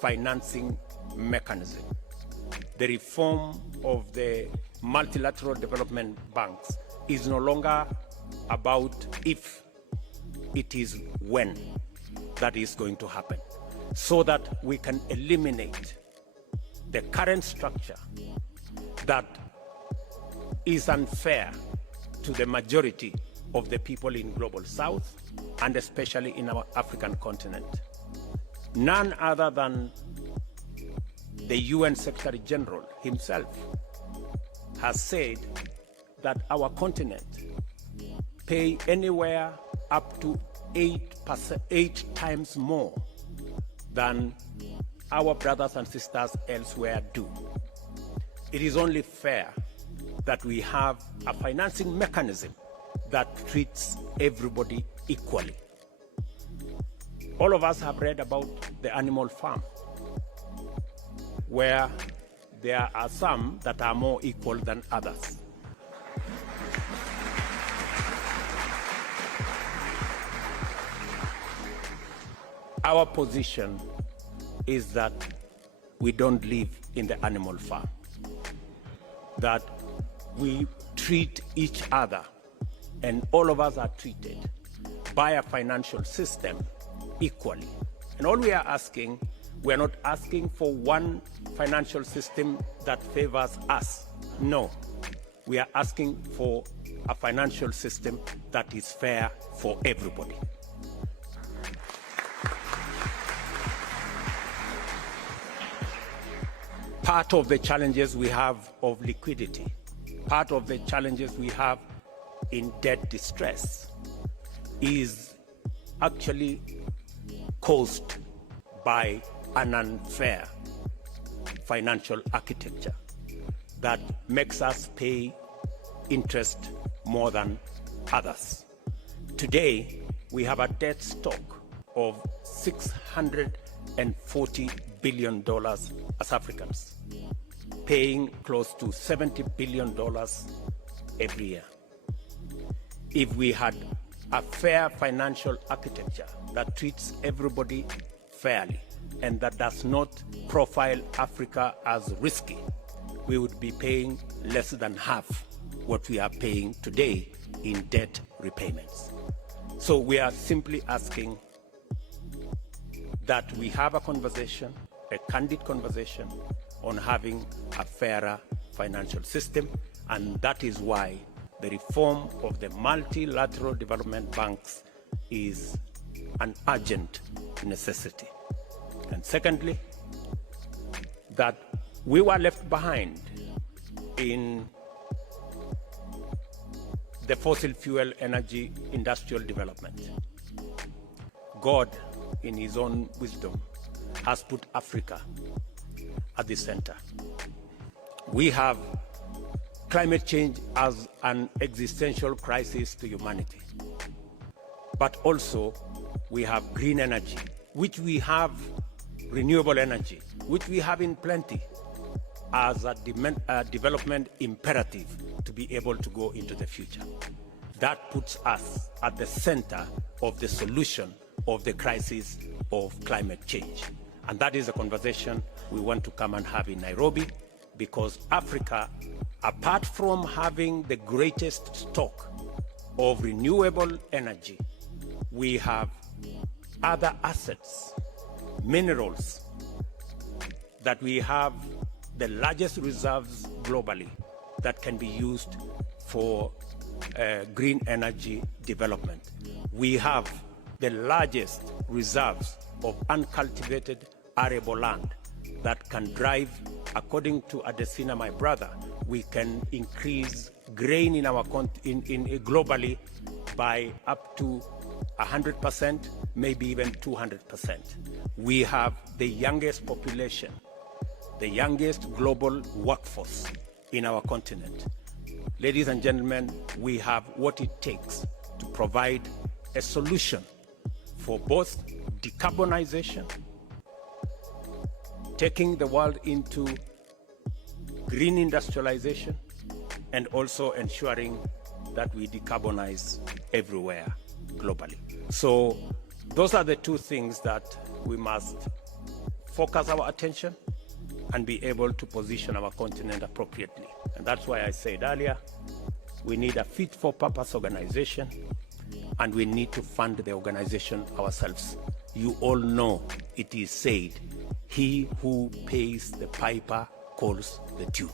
financing mechanism. The reform of the multilateral development banks is no longer about if, it is when that is going to happen, so that we can eliminate the current structure that is unfair to the majority of the people in Global South and especially in our African continent. None other than the UN Secretary General himself has said that our continent pay anywhere up to 8 times more than our brothers and sisters elsewhere do. It is only fair that we have a financing mechanism that treats everybody equally. All of us have read about the animal farm, where there are some that are more equal than others. Our position is that we don't live in the animal farm, that we treat each other, and all of us are treated by a financial system equally. And all we are asking, we are not asking for one financial system that favors us. No, we are asking for a financial system that is fair for everybody. Part of the challenges we have of liquidity, part of the challenges we have in debt distress is actually caused by an unfair financial architecture that makes us pay interest more than others. Today, we have a debt stock of $640 billion as Africans, paying close to $70 billion every year. If we had a fair financial architecture that treats everybody fairly and that does not profile Africa as risky, we would be paying less than half what we are paying today in debt repayments. So we are simply asking that we have a conversation, a candid conversation on having a fairer financial system, and that is why the reform of the multilateral development banks is an urgent necessity. And secondly, that we were left behind in the fossil fuel energy industrial development. God, in his own wisdom, has put Africa at the center. We have climate change as an existential crisis to humanity. But also, we have green energy, which we have renewable energy, which we have in plenty, as a development imperative to be able to go into the future. That puts us at the center of the solution of the crisis of climate change. And that is a conversation we want to come and have in Nairobi, because Africa, apart from having the greatest stock of renewable energy, we have other assets, minerals, that we have the largest reserves globally that can be used for green energy development. We have the largest reserves of uncultivated arable land that can drive, according to Adesina, my brother, we can increase grain in our globally by up to 100%, maybe even 200%. We have the youngest population, the youngest global workforce in our continent. Ladies and gentlemen, we have what it takes to provide a solution for both decarbonization, taking the world into green industrialization, and also ensuring that we decarbonize everywhere globally. So those are the two things that we must focus our attention and be able to position our continent appropriately. And that's why I said earlier, we need a fit-for-purpose organization, and we need to fund the organization ourselves. You all know it is said, he who pays the piper calls the tune.